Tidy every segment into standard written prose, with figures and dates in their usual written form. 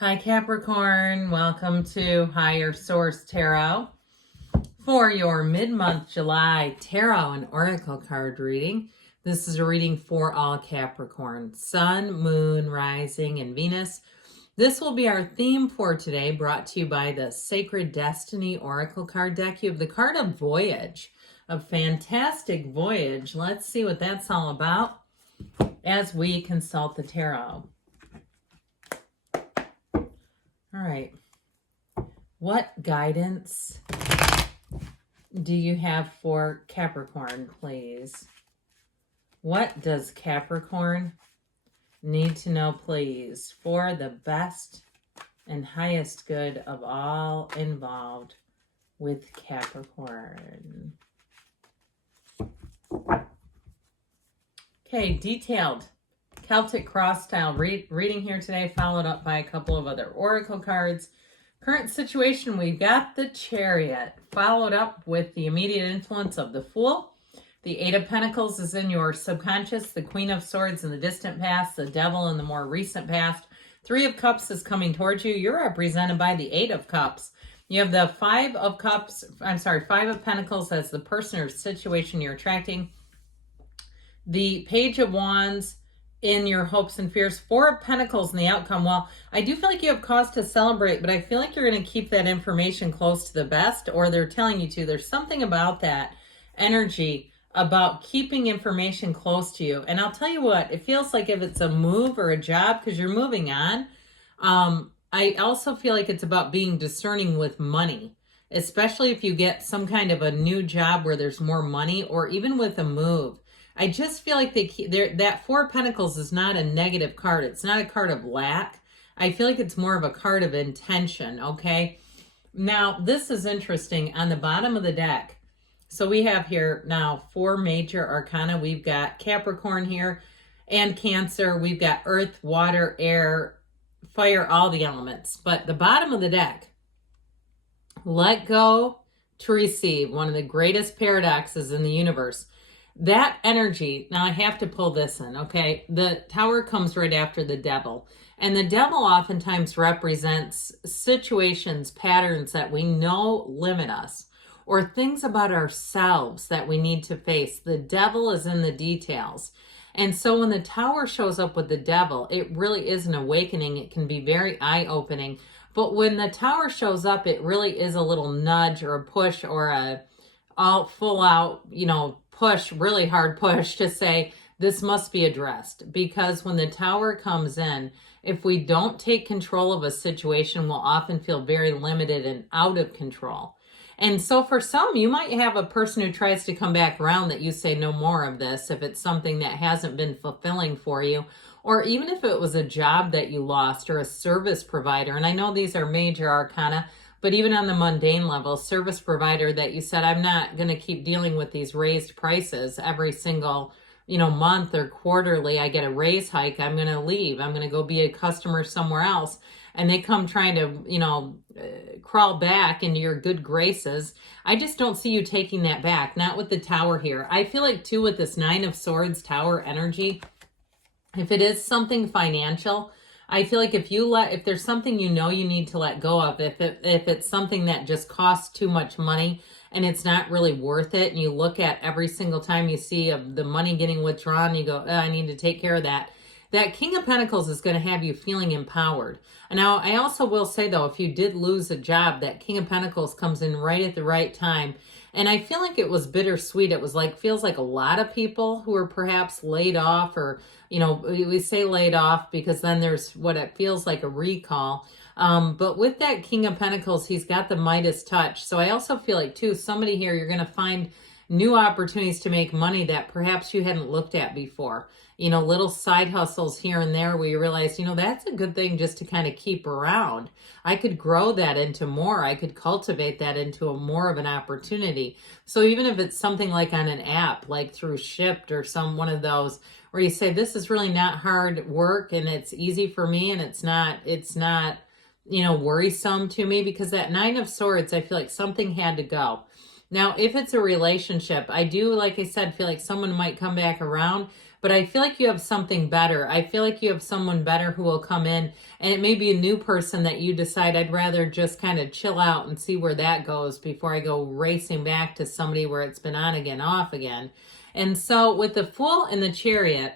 Hi Capricorn, welcome to Higher Source Tarot for your mid-month July tarot and oracle card reading. This is a reading for all Capricorn, Sun, Moon, Rising, and Venus. This will be our theme for today, brought to you by the Sacred Destiny Oracle card deck. You have the card of Voyage, a fantastic voyage. Let's see what that's all about as we consult the tarot. All right, what guidance do you have for Capricorn, please? What does Capricorn need to know, please, for the best and highest good of all involved with Capricorn? Okay, detailed Celtic cross style reading here today, followed up by a couple of other oracle cards. Current situation, we've got the Chariot, followed up with the immediate influence of the Fool. The Eight of Pentacles is in your subconscious, the Queen of Swords in the distant past, the Devil in the more recent past. Three of Cups is coming towards you. You're represented by the Eight of Cups. You have the Five of Pentacles as the person or situation you're attracting. The Page of Wands in your hopes and fears. Four of Pentacles in the outcome. Well, I do feel like you have cause to celebrate, but I feel like you're going to keep that information close to the vest, or they're telling you to. There's something about that energy, about keeping information close to you. And I'll tell you what, it feels like if it's a move or a job, because you're moving on, I also feel like it's about being discerning with money, especially if you get some kind of a new job where there's more money, or even with a move. I just feel like that Four of Pentacles is not a negative card. It's not a card of lack. I feel like it's more of a card of intention, okay? Now, this is interesting. On the bottom of the deck, so we have here now four major arcana. We've got Capricorn here and Cancer. We've got earth, water, air, fire, all the elements. But the bottom of the deck, let go to receive, one of the greatest paradoxes in the universe. That energy, now I have to pull this in, okay? The Tower comes right after the Devil. And the Devil oftentimes represents situations, patterns that we know limit us, or things about ourselves that we need to face. The Devil is in the details. And so when the Tower shows up with the Devil, it really is an awakening. It can be very eye-opening. But when the Tower shows up, it really is a little nudge or a push or a full-out, push, really hard push to say this must be addressed. Because when the Tower comes in, if we don't take control of a situation, we'll often feel very limited and out of control. And so for some, you might have a person who tries to come back around that you say no more of this if it's something that hasn't been fulfilling for you, or even if it was a job that you lost or a service provider. And I know these are major arcana, but even on the mundane level, service provider that you said, I'm not going to keep dealing with these raised prices every single, month or quarterly. I get a raise hike. I'm going to leave. I'm going to go be a customer somewhere else. And they come trying to, crawl back into your good graces. I just don't see you taking that back. Not with the Tower here. I feel like too, with this Nine of Swords Tower energy, if it is something financial, I feel like if there's something you need to let go of, if it's something that just costs too much money and it's not really worth it, and you look at every single time you see the money getting withdrawn, you go, I need to take care of that. That King of Pentacles is going to have you feeling empowered. Now, I also will say, though, if you did lose a job, that King of Pentacles comes in right at the right time. And I feel like it was bittersweet. It was feels like a lot of people who are perhaps laid off, or, we say laid off because then there's what it feels like a recall. But with that King of Pentacles, he's got the Midas touch. So I also feel like, too, somebody here, you're going to find new opportunities to make money that perhaps you hadn't looked at before. Little side hustles here and there where you realize, that's a good thing just to kind of keep around. I could grow that into more. I could cultivate that into more of an opportunity. So even if it's something like on an app, like through Shipt or one of those, where you say, this is really not hard work and it's easy for me, and it's not, worrisome to me, because that Nine of Swords, I feel like something had to go. Now, if it's a relationship, I do, like I said, feel like someone might come back around, but I feel like you have something better. I feel like you have someone better who will come in, and it may be a new person that you decide I'd rather just kind of chill out and see where that goes before I go racing back to somebody where it's been on again, off again. And so with the Fool and the Chariot,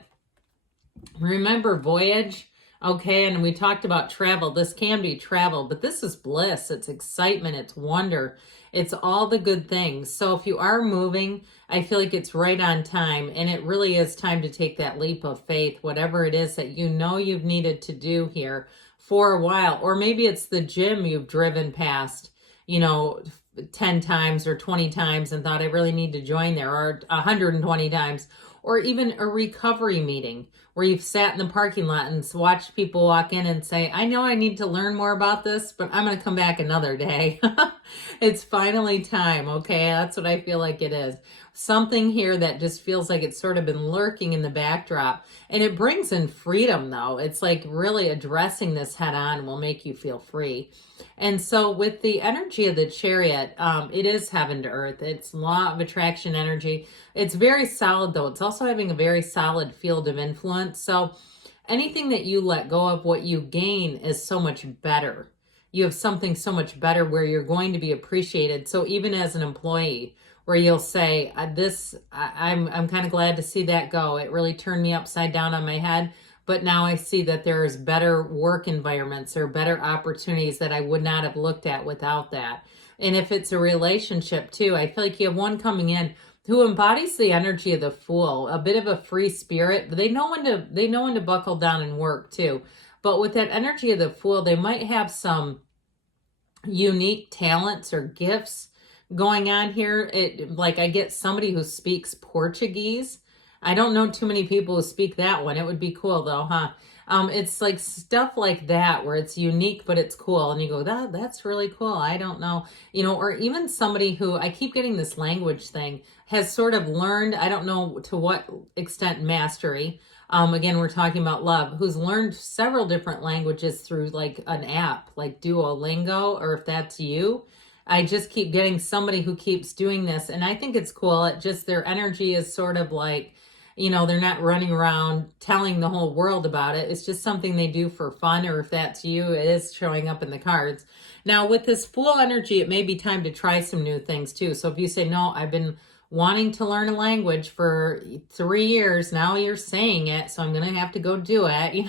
remember voyage, okay? And we talked about travel. This can be travel, but this is bliss. It's excitement. It's wonder. It's all the good things. So if you are moving, I feel like it's right on time, and it really is time to take that leap of faith, whatever it is that you know you've needed to do here for a while. Or maybe it's the gym you've driven past, 10 times or 20 times and thought I really need to join there, or 120 times. Or even a recovery meeting where you've sat in the parking lot and watched people walk in and say, I know I need to learn more about this, but I'm going to come back another day. It's finally time, okay? That's what I feel like it is. Something here that just feels like it's sort of been lurking in the backdrop. And it brings in freedom, though. It's like really addressing this head on will make you feel free. And so with the energy of the Chariot, it is heaven to earth. It's law of attraction energy. It's very solid, though. It's also having a very solid field of influence. So anything that you let go of, what you gain is so much better. You have something so much better where you're going to be appreciated. So even as an employee, where you'll say, I'm kind of glad to see that go. It really turned me upside down on my head. But now I see that there's better work environments or better opportunities that I would not have looked at without that. And if it's a relationship too, I feel like you have one coming in who embodies the energy of the Fool, a bit of a free spirit, but they know when to buckle down and work too. But with that energy of the Fool, they might have some unique talents or gifts going on here. Like I get somebody who speaks Portuguese. I don't know too many people who speak that one. It would be cool though, huh? It's like stuff like that where it's unique, but it's cool. And you go, that's really cool. I don't know, or even somebody who, I keep getting this language thing, has sort of learned, I don't know to what extent mastery. Again, we're talking about love, who's learned several different languages through like an app, like Duolingo, or if that's you. I just keep getting somebody who keeps doing this. And I think it's cool. It just, their energy is sort of like, they're not running around telling the whole world about it. It's just something they do for fun, or if that's you, it is showing up in the cards. Now, with this Fool energy, it may be time to try some new things too. So if you say, no, I've been wanting to learn a language for 3 years, now you're saying it, so I'm going to have to go do it,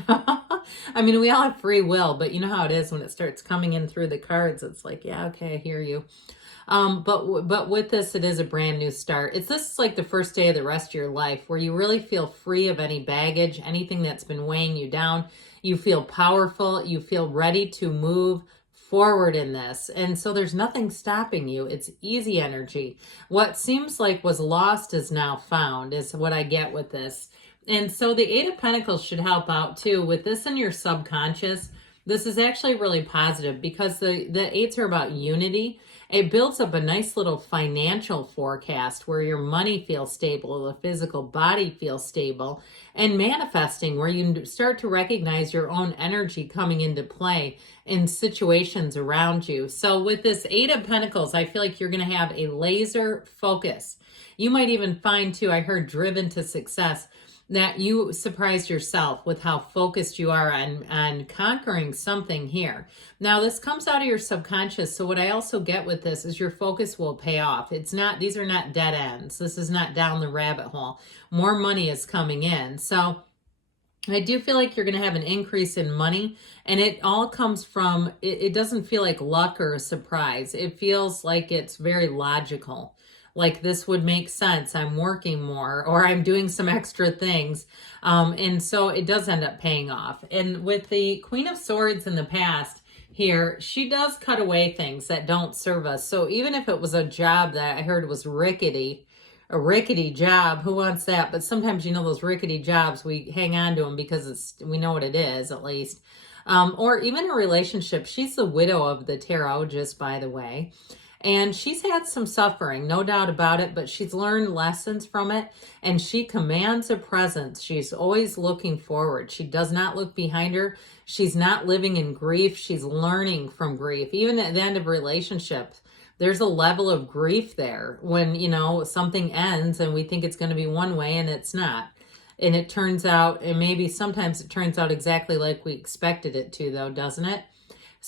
I mean, we all have free will, but you know how it is when it starts coming in through the cards. It's like, yeah, okay, I hear you. But with this, it is a brand new start. This is like the first day of the rest of your life where you really feel free of any baggage, anything that's been weighing you down. You feel powerful. You feel ready to move forward in this. And so there's nothing stopping you. It's easy energy. What seems like was lost is now found, is what I get with this. And so the Eight of Pentacles should help out too. With this in your subconscious, this is actually really positive because the eights are about unity. It builds up a nice little financial forecast where your money feels stable, the physical body feels stable, and manifesting where you start to recognize your own energy coming into play in situations around you. So with this Eight of Pentacles, I feel like you're going to have a laser focus. You might even find too, I heard driven to success, that you surprised yourself with how focused you are on conquering something here. Now, this comes out of your subconscious. So what I also get with this is your focus will pay off. These are not dead ends. This is not down the rabbit hole. More money is coming in. So I do feel like you're going to have an increase in money, and it all comes from, it doesn't feel like luck or a surprise. It feels like it's very logical. Like this would make sense. I'm working more, or I'm doing some extra things. And so it does end up paying off. And with the Queen of Swords in the past here, she does cut away things that don't serve us. So even if it was a job that I heard was rickety, a rickety job, who wants that? But sometimes, those rickety jobs, we hang on to them because we know what it is, at least. Or even a relationship. She's the widow of the tarot, just by the way. And she's had some suffering, no doubt about it, but she's learned lessons from it, and she commands a presence. She's always looking forward. She does not look behind her. She's not living in grief. She's learning from grief. Even at the end of relationships, there's a level of grief there when, something ends and we think it's going to be one way and it's not. and it turns out, and maybe sometimes it turns out exactly like we expected it to, though, doesn't it?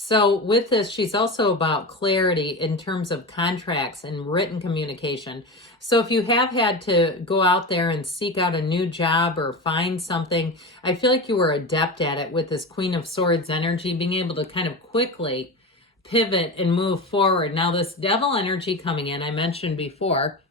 So with this, she's also about clarity in terms of contracts and written communication. So if you have had to go out there and seek out a new job or find something, I feel like you were adept at it with this Queen of Swords energy, being able to kind of quickly pivot and move forward. Now this Devil energy coming in, I mentioned before,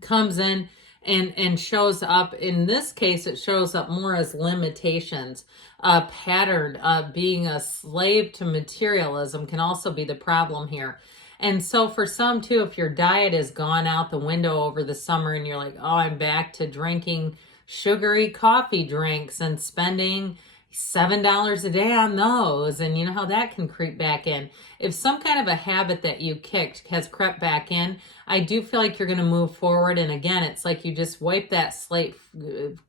comes in and shows up. In this case, it shows up more as limitations. A pattern of being a slave to materialism can also be the problem here. And so for some too, if your diet has gone out the window over the summer and you're like, oh, I'm back to drinking sugary coffee drinks and spending $7 a day on those, and you know how that can creep back in. If some kind of a habit that you kicked has crept back in, I do feel like you're going to move forward. And again, it's like you just wipe that slate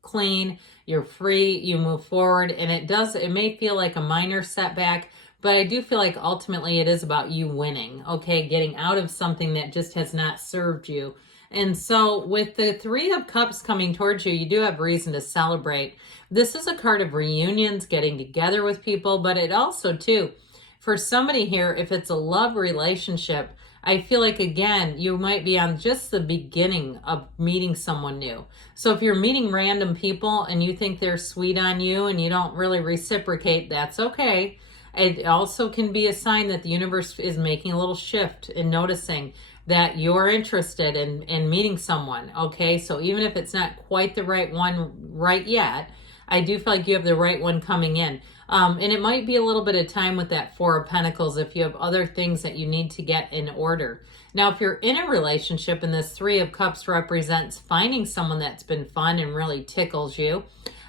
clean, you're free, you move forward. And it may feel like a minor setback, but I do feel like ultimately it is about you winning, okay? Getting out of something that just has not served you. And so with the Three of Cups coming towards you, you do have reason to celebrate. This is a card of reunions, getting together with people, but it also too, for somebody here, if it's a love relationship, I feel like, again, you might be on just the beginning of meeting someone new. So if you're meeting random people and you think they're sweet on you and you don't really reciprocate, that's okay. It also can be a sign that the universe is making a little shift and noticing that you're interested in meeting someone, okay? So even if it's not quite the right one right yet, I do feel like you have the right one coming in. And it might be a little bit of time with that Four of Pentacles if you have other things that you need to get in order. Now, if you're in a relationship and this Three of Cups represents finding someone that's been fun and really tickles you,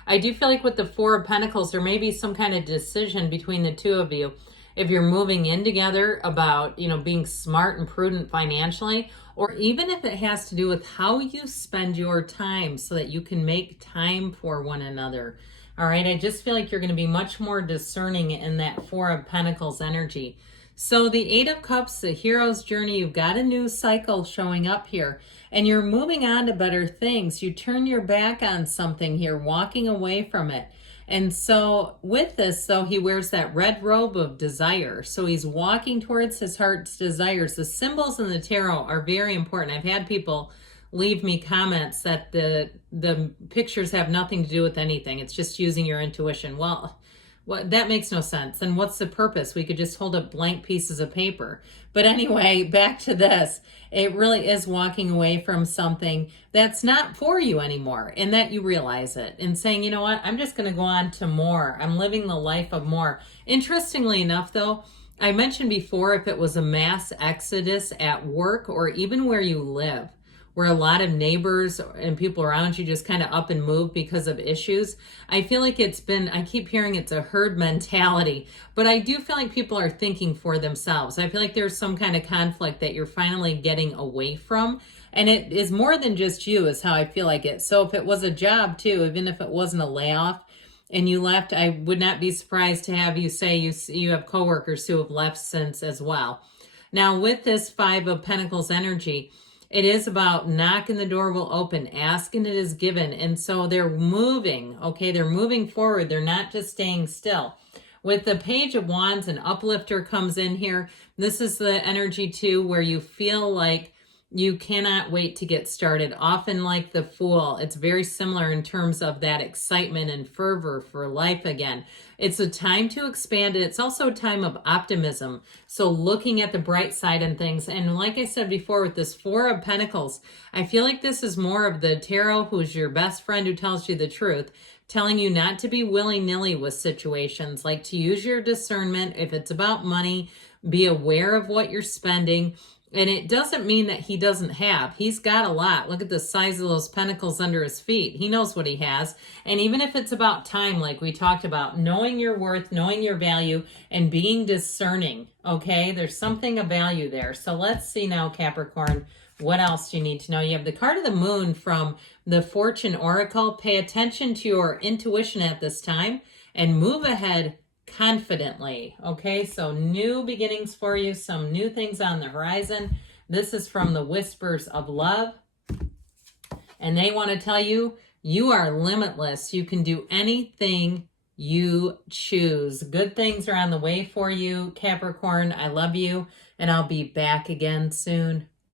I do feel like with the Four of Pentacles, there may be some kind of decision between the two of you. If you're moving in together about, being smart and prudent financially, or even if it has to do with how you spend your time so that you can make time for one another. All right, I just feel like you're going to be much more discerning in that Four of Pentacles energy. So the Eight of Cups, the hero's journey, you've got a new cycle showing up here, and you're moving on to better things. You turn your back on something here, walking away from it. And so with this, though, he wears that red robe of desire. So he's walking towards his heart's desires. The symbols in the tarot are very important. I've had people leave me comments that the pictures have nothing to do with anything. It's just using your intuition. Well, that makes no sense. And what's the purpose? We could just hold up blank pieces of paper. But anyway, back to this. It really is walking away from something that's not for you anymore, and that you realize it and saying, you know what, I'm just going to go on to more. I'm living the life of more. Interestingly enough, though, I mentioned before, if it was a mass exodus at work or even where you live, where a lot of neighbors and people around you just kind of up and move because of issues, I feel like I keep hearing it's a herd mentality, but I do feel like people are thinking for themselves. I feel like there's some kind of conflict that you're finally getting away from, and it is more than just you, is how I feel like it. So if it was a job too, even if it wasn't a layoff and you left, I would not be surprised to have you say you have coworkers who have left since as well. Now with this Five of Pentacles energy, it is about knocking, the door will open, asking, it is given. And so they're moving, okay? They're moving forward. They're not just staying still. With the Page of Wands, an uplifter comes in here. This is the energy too where you feel like you cannot wait to get started. Often like the Fool, it's very similar in terms of that excitement and fervor for life again. It's a time to expand it. It's also a time of optimism. So looking at the bright side and things. And like I said before, with this Four of Pentacles, I feel like this is more of the tarot, who's your best friend who tells you the truth, telling you not to be willy-nilly with situations, like to use your discernment. If it's about money, be aware of what you're spending. And it doesn't mean that he doesn't have. He's got a lot. Look at the size of those pentacles under his feet. He knows what he has. And even if it's about time, like we talked about, knowing your worth, knowing your value, and being discerning, okay? There's something of value there. So let's see now, Capricorn, what else do you need to know? You have the card of the Moon from the Fortune Oracle. Pay attention to your intuition at this time and move ahead confidently. Okay, so new beginnings for you, some new things on the horizon. This is from the Whispers of Love, and they want to tell you You are limitless. You can do anything you choose. Good things are on the way for you, Capricorn. I love you, and I'll be back again soon.